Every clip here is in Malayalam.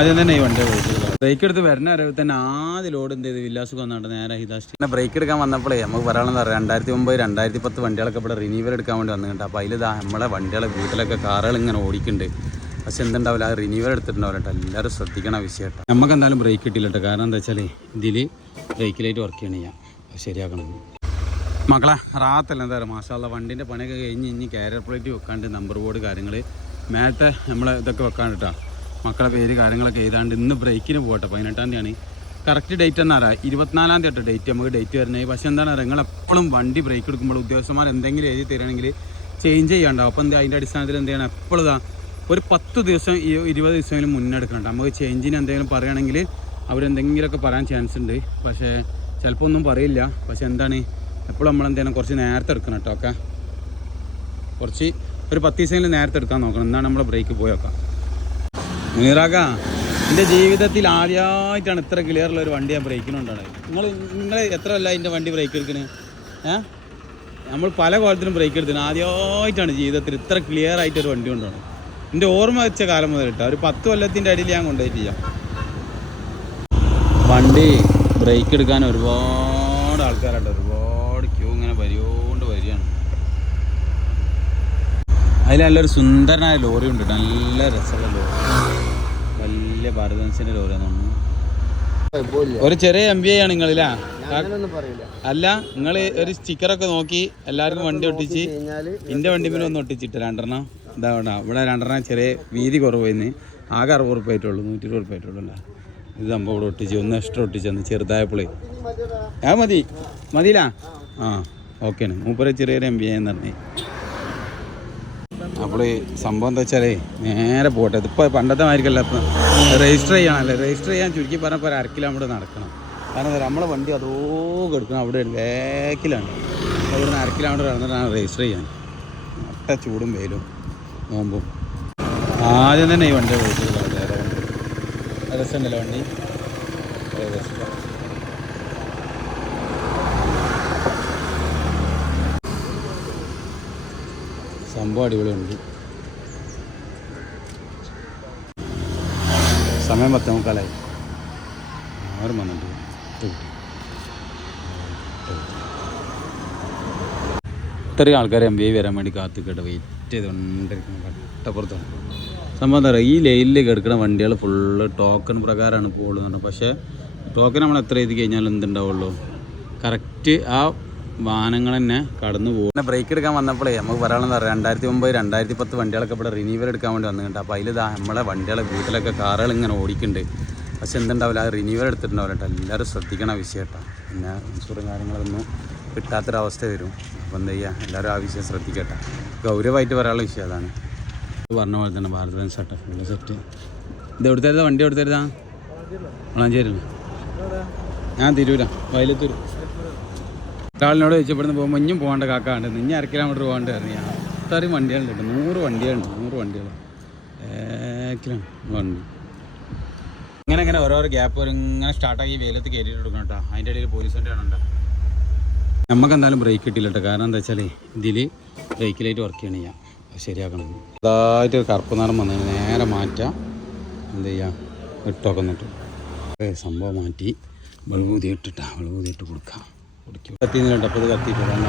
ആദ്യം തന്നെ ഈ വണ്ടി ബ്രേക്ക് എടുത്ത് വരുന്ന അറിവ് തന്നെ ആദ്യം ലോഡ് എന്ത് ചെയ്ത് വില്ലാസ് വന്നിട്ട് നേരെ ഹിതാസ്റ്റ് പിന്നെ ബ്രേക്ക് എടുക്കാൻ വന്നപ്പോഴേ നമുക്ക് പറയാനെന്ന് പറയാം 2009 2010 വണ്ടികളൊക്കെ ഇവിടെ റിന്യൂവൽ എടുക്കാൻ വേണ്ടി വന്നിട്ടുണ്ട്. അപ്പോൾ അതിൽ നമ്മളെ വണ്ടികളെ വീട്ടിലൊക്കെ കാറുകൾ ഇങ്ങനെ ഓടിക്കുന്നുണ്ട്. പക്ഷെ എന്തുണ്ടാവില്ല, അത് റിന്യൂവൽ എടുത്തിട്ടുണ്ടാവില്ല കേട്ടോ. എല്ലാവരും ശ്രദ്ധിക്കണ വിഷയം കേട്ടോ. നമുക്ക് എന്തായാലും ബ്രേക്ക് കിട്ടില്ല കേട്ടോ. കാരണം എന്താ വെച്ചാൽ ഇതിൽ ബ്രേക്ക് ലൈറ്റ് വർക്ക് ചെയ്യണം, ശരിയാക്കണം. മക്കളെ റാത്തല്ല എന്താ പറയുക, മാഷാള്ള വണ്ടീൻ്റെ പണിയൊക്കെ കഴിഞ്ഞ് ഇനി കാരിയർ പ്ലേറ്റ് വെക്കാണ്ട് നമ്പർ ബോർഡ് കാര്യങ്ങൾ മേത്തെ നമ്മളെ ഇതൊക്കെ വെക്കാണ്ട് കേട്ടോ. മക്കളെ പേര് കാര്യങ്ങളൊക്കെ എഴുതാണ്ട് ഇന്ന് ബ്രേക്കിന് പോകട്ടെ. 18-ാം തീയതിയാണ് കറക്റ്റ് ഡേറ്റ് എന്നാ 24-ാം തീയതി ഡേറ്റ് നമുക്ക് ഡേറ്റ് വരുന്നത്. പക്ഷേ എന്താണ് പറയുക, നിങ്ങളെപ്പോഴും വണ്ടി ബ്രേക്ക് എടുക്കുമ്പോൾ ഉദ്യോഗസ്ഥന്മാർ എന്തെങ്കിലും എഴുതി തരികയാണെങ്കിൽ ചേഞ്ച് ചെയ്യാണ്ടാവും. അപ്പോൾ അതിൻ്റെ അടിസ്ഥാനത്തിൽ എന്ത് ചെയ്യണം, എപ്പോഴും ഒരു 10 ദിവസം 20 ദിവസമെങ്കിലും മുന്നെടുക്കണം. നമുക്ക് ചേഞ്ചിന് എന്തെങ്കിലും പറയുകയാണെങ്കിൽ അവരെന്തെങ്കിലുമൊക്കെ പറയാൻ ചാൻസ് ഉണ്ട്. പക്ഷേ ചിലപ്പോൾ ഒന്നും പറയില്ല. പക്ഷെ എന്താണ് എപ്പോഴും നമ്മളെന്ത് ചെയ്യണം, കുറച്ച് നേരത്തെ എടുക്കണം കേട്ടോ. ഓക്കെ, കുറച്ച് ഒരു 10 ദിവസമെങ്കിലും നേരത്തെ എടുക്കാൻ നോക്കണം. എന്നാണ് നമ്മളെ ബ്രേക്ക് പോയേക്കാം. മീറാക്ക, എൻ്റെ ജീവിതത്തിൽ ആദ്യമായിട്ടാണ് ഇത്ര ക്ലിയറുള്ള ഒരു വണ്ടി ഞാൻ ബ്രേക്കിനുണ്ടാണ്. നിങ്ങൾ എത്ര അല്ല എൻ്റെ വണ്ടി ബ്രേക്ക് എടുക്കണേ? നമ്മൾ പല കോലത്തിലും ബ്രേക്ക് എടുത്തിന്. ആദ്യമായിട്ടാണ് ജീവിതത്തിൽ ഇത്ര ക്ലിയർ ആയിട്ടൊരു വണ്ടി കൊണ്ടാണ്. എൻ്റെ ഓർമ്മ വെച്ച കാലം മുതൽ കേട്ടോ. ഒരു 10 കൊല്ലത്തിൻ്റെ അടിയിൽ ഞാൻ കൊണ്ടുപോയിട്ടില്ല. വണ്ടി ബ്രേക്ക് എടുക്കാൻ ഒരുപാട് ആൾക്കാരുണ്ട്, ഒരുപാട് ക്യൂ ഇങ്ങനെ വരിയോണ്ട് വരികയാണ്. അതിൽ നല്ലൊരു സുന്ദരനായ ലോറി ഉണ്ട്, നല്ല രസമുള്ള ലോറി, വലിയ ഭാരതൻസിൻ്റെ ലോറിയാണ് തോന്നുന്നു. ഒരു ചെറിയ MBA ആണ് നിങ്ങളില്ല? അല്ല, നിങ്ങൾ ഒരു സ്റ്റിക്കറൊക്കെ നോക്കി എല്ലാവർക്കും വണ്ടി ഒട്ടിച്ച് എൻ്റെ വണ്ടിമേലും ഒന്ന് ഒട്ടിച്ചിട്ട് 2 ഇതാ വേണ്ട. ഇവിടെ 2 ചെറിയ വീതി കുറവായിരുന്നു. ആകെ 60 ഉറുപ്പ്യ ആയിട്ടുള്ളൂ, 120 ഉറുപ്പ്യ ആയിട്ടുള്ളൂ. ഇത് നമ്മൾ ഇവിടെ ഒട്ടിച്ച് ഒന്ന് എക്സ്ട്രാ ഒട്ടിച്ചെന്ന് ചെറുതായപ്പോളേ. മതിയില്ല? ഓക്കെയാണ്. മൂപ്പര് ചെറിയൊരു MBA എന്ന് പറഞ്ഞേ. അപ്പോൾ സംഭവം എന്താ വെച്ചാലേ നേരെ പോട്ടെ. ഇതിപ്പോൾ പണ്ടത്തെ മാതിരിക്കല്ല, ഇപ്പം രജിസ്റ്റർ ചെയ്യണമല്ലേ. രജിസ്റ്റർ ചെയ്യാൻ ചുരുക്കി പറഞ്ഞപ്പോൾ 1/2 കിലോമീറ്റർ നടക്കണം. കാരണം നമ്മളെ വണ്ടി അതോ എടുക്കണം, അവിടെ ബാക്കിലാണ്. അവിടെ 1/2 കിലോമീറ്റർ നടന്നിട്ടാണ് രജിസ്റ്റർ ചെയ്യാൻ. ഒട്ട ചൂടും വെയിലും നോമ്പും. ആദ്യം തന്നെ ഈ വണ്ടി പോയിട്ടുള്ള രസമുണ്ടല്ലോ വണ്ടി. സംഭവം അടിപൊളിയുണ്ട്. സമയം 10:45 ആരും വന്നിട്ട് ഇത്രയും ആൾക്കാർ MBA വരാൻ വേണ്ടി കാത്തിക്കട്ടെ വെയിറ്റ് ചെയ്തുകൊണ്ടിരിക്കുന്ന കട്ടപ്പുറത്താണ്. സംഭവം എന്താ പറയുക, ഈ ലൈനിൽ കിടക്കുന്ന വണ്ടികൾ ഫുള്ള് ടോക്കൺ പ്രകാരമാണ് പോകുന്നത്. പക്ഷേ ടോക്കൺ നമ്മൾ എത്ര എഴുതി കഴിഞ്ഞാലും എന്തുണ്ടാവുള്ളൂ, കറക്റ്റ് ആ വാഹനങ്ങൾ തന്നെ കടന്നു പോകും. പിന്നെ ബ്രേക്ക് എടുക്കാൻ വന്നപ്പോഴേ നമുക്ക് പറയാനെന്ന് പറയാം 2009 2010 വണ്ടികളൊക്കെ ഇവിടെ റിന്യൂവൽ എടുക്കാൻ വേണ്ടി വന്നിട്ടുണ്ട്. അപ്പോൾ അതിൽ നമ്മളെ വണ്ടികളെ വീട്ടിലൊക്കെ കാറുകൾ ഇങ്ങനെ ഓടിക്കുന്നുണ്ട്. പക്ഷെ എന്തുണ്ടാവില്ല, അത് റിന്യൂവൽ എടുത്തിട്ടുണ്ടാവില്ല കേട്ടോ. എല്ലാവരും ശ്രദ്ധിക്കണം വിഷയം കേട്ടോ. പിന്നെ ഇൻഷുറൻസ് കാര്യങ്ങളൊന്നും കിട്ടാത്തൊരവസ്ഥ വരും. അപ്പോൾ എന്താ ചെയ്യുക, എല്ലാവരും ആ വിഷയം ശ്രദ്ധിക്കട്ടെ. ഗൗരവമായിട്ട് പറയാനുള്ള വിഷയം അതാണ്. പറഞ്ഞ പോലെ തന്നെ Bharat Benz set full set. ഇത് എവിടുത്തരുതാ വണ്ടി? എവിടുത്തരുതാ? വളാഞ്ചേരില്ല, ഞാൻ തിരൂല, വയലത്തൂർ. ഒരാളിനോട് ചോദിച്ചപ്പെടുന്ന പോകുമ്പോൾ ഇഞ്ഞും പോകേണ്ട കാക്കാണ്ട്, ഇഞ്ഞ് 1/2 കിലോമീറ്റർ പോകാണ്ട് അറിയാം. അത്രയും വണ്ടികളുണ്ട് കേട്ടോ. 100 വണ്ടികളുണ്ട്, 100 വണ്ടികൾ ഏക്കിലാണ് വണ്ടി. ഇങ്ങനെ ഓരോരോ ഗ്യാപ്പ് വരും. ഇങ്ങനെ സ്റ്റാർട്ടാക്കി വെയിലത്ത് കയറ്റിയിട്ട് കൊടുക്കണം കേട്ടോ. അതിൻ്റെ ഇടയിൽ പോലീസ് വണ്ടിയാണ് ഉണ്ടോ. നമുക്ക് എന്തായാലും ബ്രേക്ക് കിട്ടില്ല കേട്ടോ. കാരണം എന്താ വെച്ചാൽ ഇതിൽ ബ്രേക്ക് ലൈറ്റ് വർക്ക് ചെയ്യണം, ശരിയാക്കണം. അതായിട്ട് കറുപ്പ് നിറം വന്നതിന് നേരെ മാറ്റാം. എന്ത് ചെയ്യാം, ഇട്ടൊക്കെ എന്നിട്ട് സംഭവം മാറ്റി വെളുവ് ഊതിയിട്ടിട്ടാ, വെളുവ് ഊതിയിട്ട് കൊടുക്കാം. കത്തിന്നില്ല, അപ്പോൾ ഇത് കത്തിയിട്ടില്ല.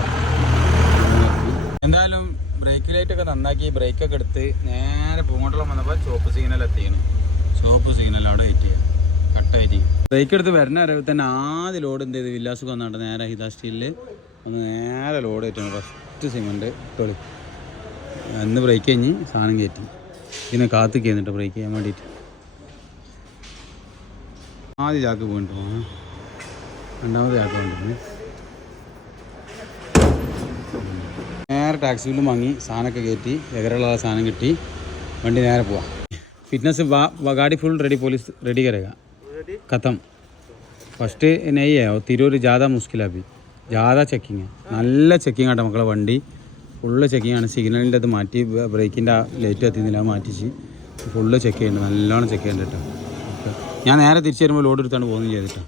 എന്തായാലും ബ്രേക്ക് ലൈറ്റൊക്കെ നന്നാക്കി ബ്രേക്കൊക്കെ എടുത്ത് നേരെ പൂങ്ങോട്ടോളം വന്നപ്പോൾ ചോപ്പ് സിഗ്നൽ എത്തിക്കണം. ചോപ്പ് സിഗ്നൽ അവിടെ വെയിറ്റ് ചെയ്യാം, കട്ടായിട്ട് ബ്രേക്ക് എടുത്ത് വരുന്ന അറിവ് തന്നെ ആദ്യം ലോഡ് എന്ത് ചെയ്ത് വില്ലാസ് വന്നിട്ട് നേരെ ഹിതാ സ്റ്റീലിൽ ഒന്ന് നേരെ ലോഡ് കയറ്റണം. ഫസ്റ്റ് സിമെൻറ്റ് തൊളി അന്ന് ബ്രേക്ക് കഴിഞ്ഞ് സാധനം കയറ്റി പിന്നെ കാത്ത് കയറിട്ട് ബ്രേക്ക് ചെയ്യാൻ വേണ്ടിയിട്ട് ആദ്യം ചാക്ക് പോയിട്ട് പോകാം. 2ാമത് ചാക്ക് വേണ്ടി നേരെ ടാക്സി ബില്ലും വാങ്ങി സാധനമൊക്കെ കയറ്റി എകരയുള്ള സാധനം കിട്ടി വണ്ടി നേരെ പോവാം. फिटनेस गाड़ी फुल रेडी, पुलिस रेडी करेगा, ख़त्म. फस्ट नहीं है और तिरूर ज़्यादा मुश्किल है. अभी ज़्यादा चेकिंग है, നല്ല ചെക്കിംഗ് ആട്ടോ മക്കളെ. വണ്ടി ഫുള്ള് ചെക്കിംഗ് ആണ്. സിഗ്നലിൻ്റെ അത് മാറ്റി ബ്രേക്കിൻ്റെ ലൈറ്റ് എത്തിയുന്നില്ല, മാറ്റിച്ച് ഫുള്ള് ചെക്ക് ചെയ്യുന്നുണ്ട്, നല്ലോണം ചെക്ക് ചെയ്യുന്നുണ്ട് കേട്ടോ. ഞാൻ നേരെ തിരിച്ചു വരുമ്പോൾ ലോഡ് എടുത്താണ് പോകുന്നത് ചെയ്തിട്ടോ.